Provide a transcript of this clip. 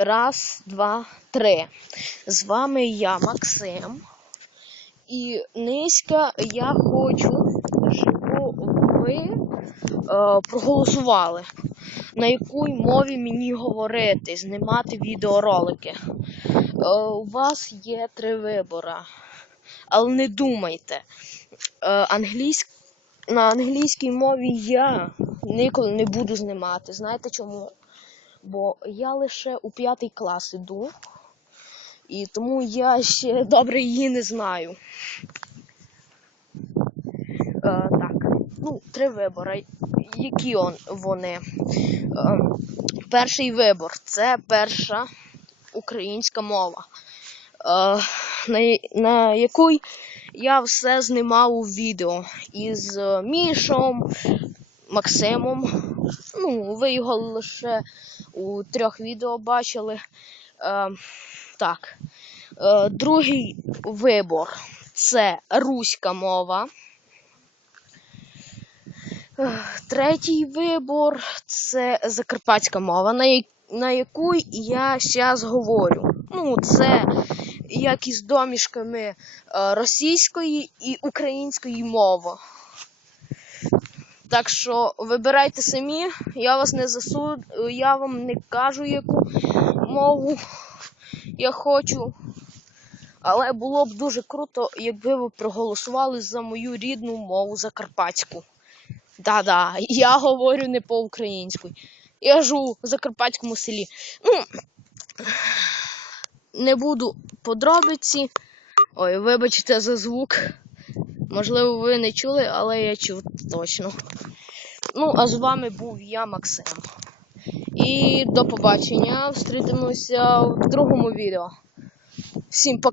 Раз, два, три. З вами я, Максим. І низько я хочу, щоб ви е, проголосували, на якій мові мені говорити, знімати відеоролики. Е, у вас є три вибори. Але не думайте. Е, англійськ... На англійській мові я ніколи не буду знімати. Знаєте чому? Бо я лише у п'ятий клас іду, і тому я ще добре її не знаю. Е, так, ну, три вибори. Які он, вони? Е, перший вибор це перша українська мова, е, на, на яку я все знімав у відео із Мішом, Максимом. Ну, ви його лише у трьох відео бачили. Е, так. Е, другий вибор це руська мова. Е, Третій вибор це закарпатська мова, на, яку я зараз говорю. Ну, це як із домішками е, російської і української мови. Так що вибирайте самі, я вас не засуд, я вам не кажу, яку мову я хочу. Але було б дуже круто, якби ви проголосували за мою рідну мову закарпатську. Да-да, я говорю не по-українськи. Я живу в закарпатському селі. Ну, не буду подробиці. Ой, вибачте за звук. Можливо, ви не чули, але я чув точно. Ну, а з вами був я, Максим. І до побачення. Зустрінемося в другому відео. Всім пока.